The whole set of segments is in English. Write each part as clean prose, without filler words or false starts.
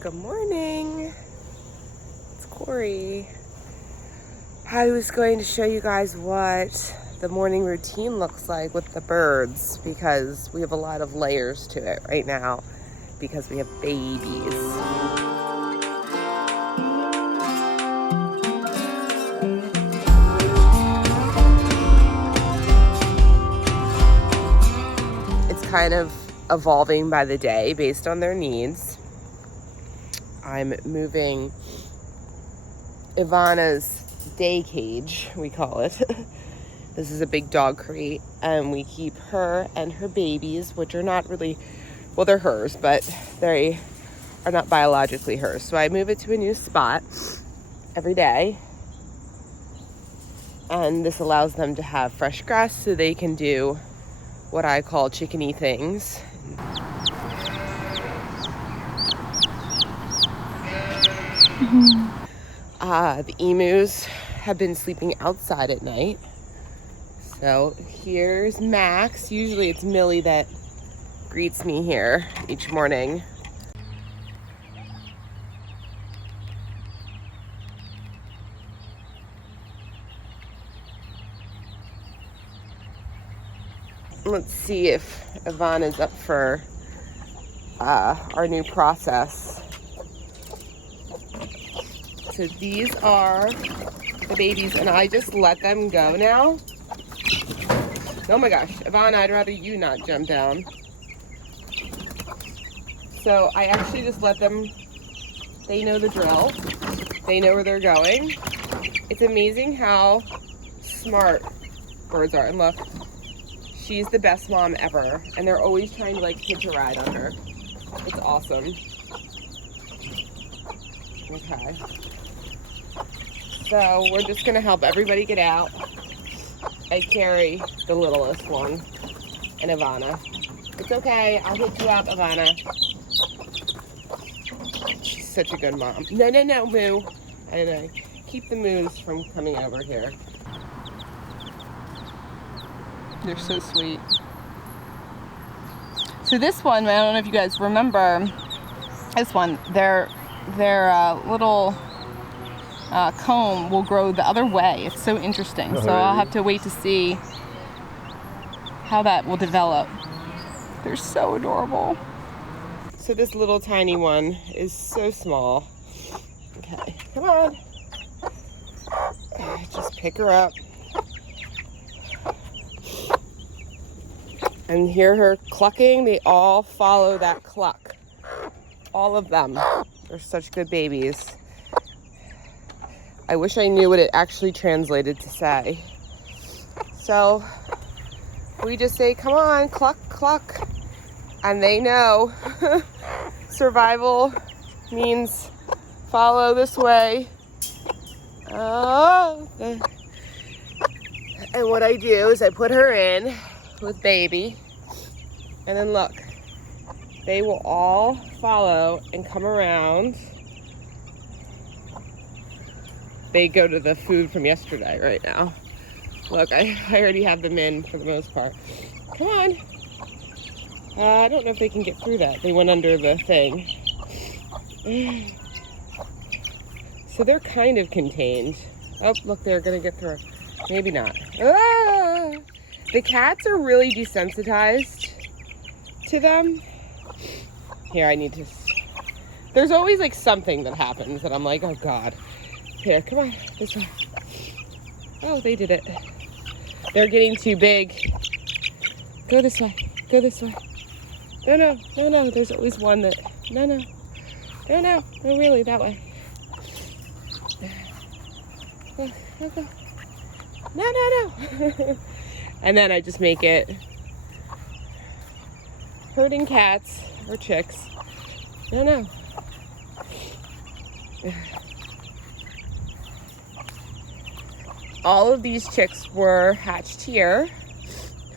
Good morning. It's Corey. I was going to show you guys what the morning routine looks like with the birds because we have a lot of layers to it right now because we have babies. It's kind of evolving by the day based on their needs. I'm moving Ivana's day cage, we call it. This is a big dog crate, and we keep her and her babies, which are not really, well, they're hers, but they are not biologically hers. So I move it to a new spot every day, and this allows them to have fresh grass so they can do what I call chickeny things. The emus have been sleeping outside at night. So here's Max. Usually it's Millie that greets me here each morning. Let's see if Ivana's up for our new process. So these are the babies, and I just let them go now. Oh my gosh, Ivana, I'd rather you not jump down. So I actually just let them, they know the drill. They know where they're going. It's amazing how smart birds are. And look, she's the best mom ever. And they're always trying to like hitch a ride on her. It's awesome. Okay. So we're just gonna help everybody get out. I carry the littlest one, and Ivana. It's okay, I'll hook you up, Ivana. She's such a good mom. No, Moo. I don't know. Keep the moos from coming over here. They're so sweet. So this one, I don't know if you guys remember this one. Their little comb will grow the other way. It's so interesting. So I'll have to wait to see how that will develop. They're so adorable. So this little tiny one is so small. Okay, come on. Just pick her up. And hear her clucking. They all follow that cluck. All of them. They're such good babies. I wish I knew what it actually translated to say. So we just say, come on, cluck, cluck. And they know survival means follow this way. Oh. And what I do is I put her in with baby. And then look, they will all follow and come around. They go to the food from yesterday right now. Look, I already have them in for the most part. Come on. I don't know if they can get through that. They went under the thing. So they're kind of contained. Oh, look, they're gonna get through. Maybe not. Ah! The cats are really desensitized to them. Here, I need to... There's always like something that happens that I'm like, oh God. Here, come on, this way. Oh, they did it. They're getting too big. Go this way, go this way. No, there's always one that, no, really, that way. Go. No. And then I just make it herding cats or chicks. No. All of these chicks were hatched here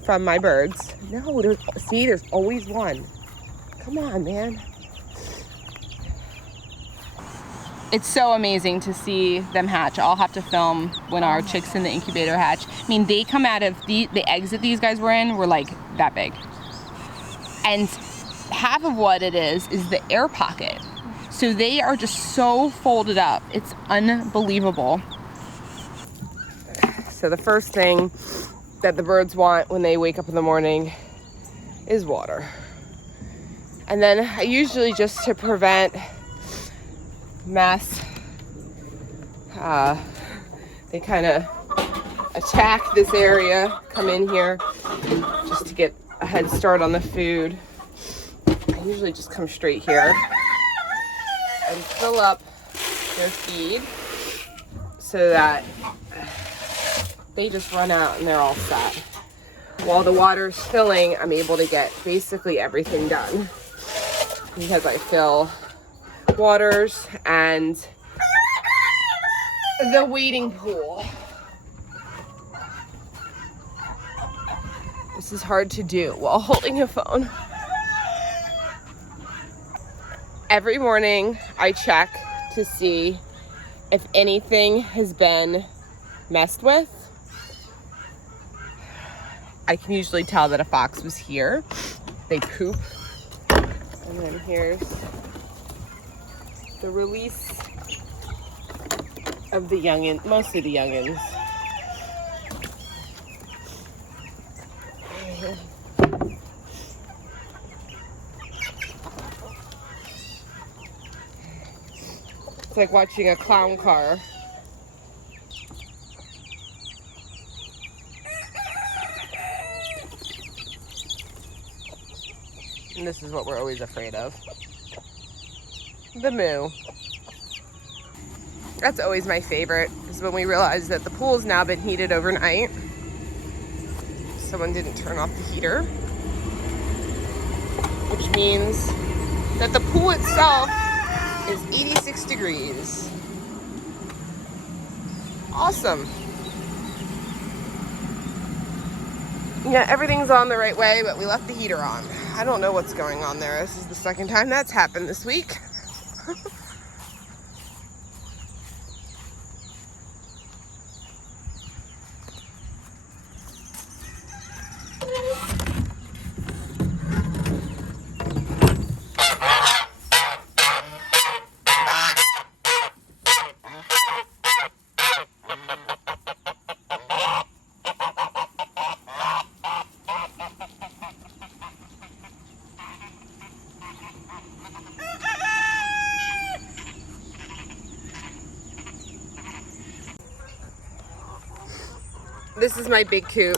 from my birds. No, there's always one. Come on, man. It's so amazing to see them hatch. I'll have to film when our chicks in the incubator hatch. I mean, they come out of the eggs that these guys were in were like that big. And half of what it is the air pocket. So they are just so folded up. It's unbelievable. So the first thing that the birds want when they wake up in the morning is water. And then I usually, just to prevent mass, they kind of attack this area, come in here just to get a head start on the food. I usually just come straight here and fill up their feed so that they just run out and they're all set. While the water's filling, I'm able to get basically everything done because I fill waters and the wading pool. This is hard to do while holding a phone. Every morning I check to see if anything has been messed with. I can usually tell that a fox was here. They poop. And then here's the release of the youngin, mostly the youngins. It's like watching a clown car. And this is what we're always afraid of. The moo. That's always my favorite, is when we realize that the pool's now been heated overnight. Someone didn't turn off the heater, which means that the pool itself is 86 degrees. Awesome. Yeah, everything's on the right way, but we left the heater on. I don't know what's going on there. This is the second time that's happened this week. This is my big coop.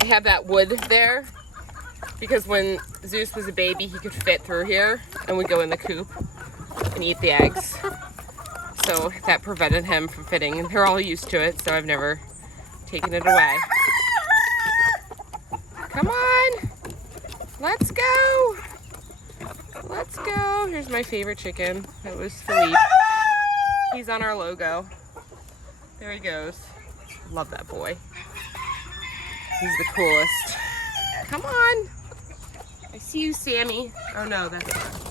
I have that wood there because when Zeus was a baby, he could fit through here and would go in the coop and eat the eggs. So that prevented him from fitting, and they're all used to it, so I've never taken it away. Come on, let's go. Let's go. Here's my favorite chicken. That was Philippe. He's on our logo. There he goes. Love that boy. He's the coolest. Come on. I see you, Sammy. Oh no, that's not.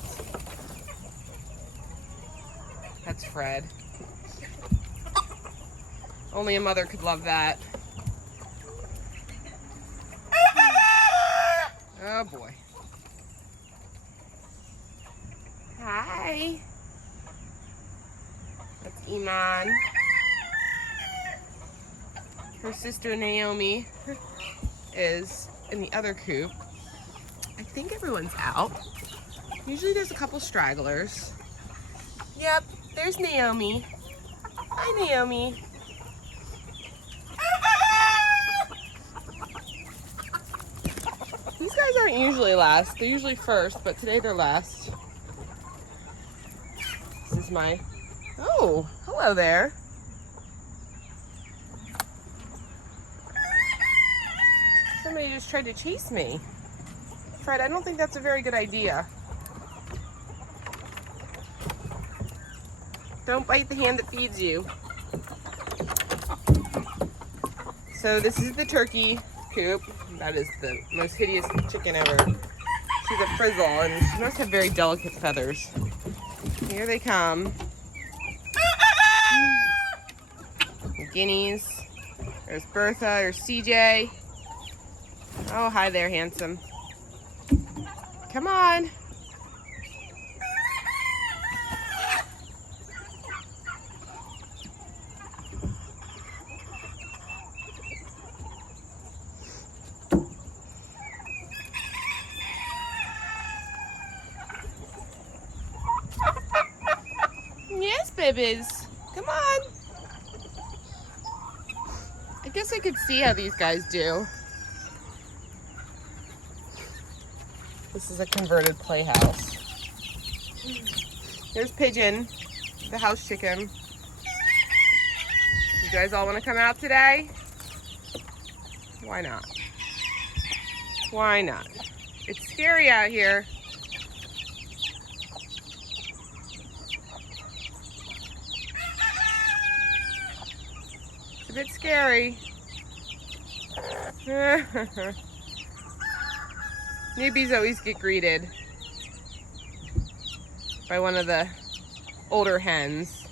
That's Fred. Only a mother could love that. Oh boy. Hi. That's Iman. Her sister Naomi is in the other coop. I think everyone's out. Usually there's a couple stragglers. Yep, there's Naomi. Hi, Naomi. These guys aren't usually last. They're usually first, but today they're last. This is my... Oh, hello there. Somebody just tried to chase me. Fred, I don't think that's a very good idea. Don't bite the hand that feeds you. So this is the turkey coop. That is the most hideous chicken ever. She's a frizzle, and she must have very delicate feathers. Here they come. The guineas. There's Bertha, there's CJ. Oh, hi there, handsome. Come on. Yes, babies. Come on. I guess I could see how these guys do. This is a converted playhouse. Here's Pigeon, the house chicken. You guys all want to come out today? Why not? Why not? It's scary out here. It's a bit scary. Newbies always get greeted by one of the older hens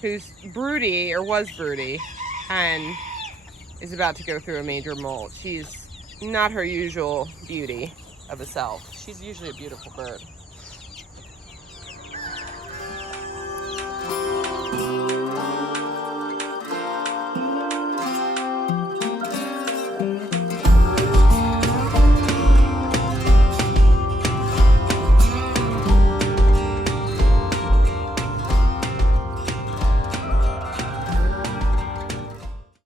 who's broody, or was broody, and is about to go through a major molt. She's not her usual beauty of a self. She's usually a beautiful bird.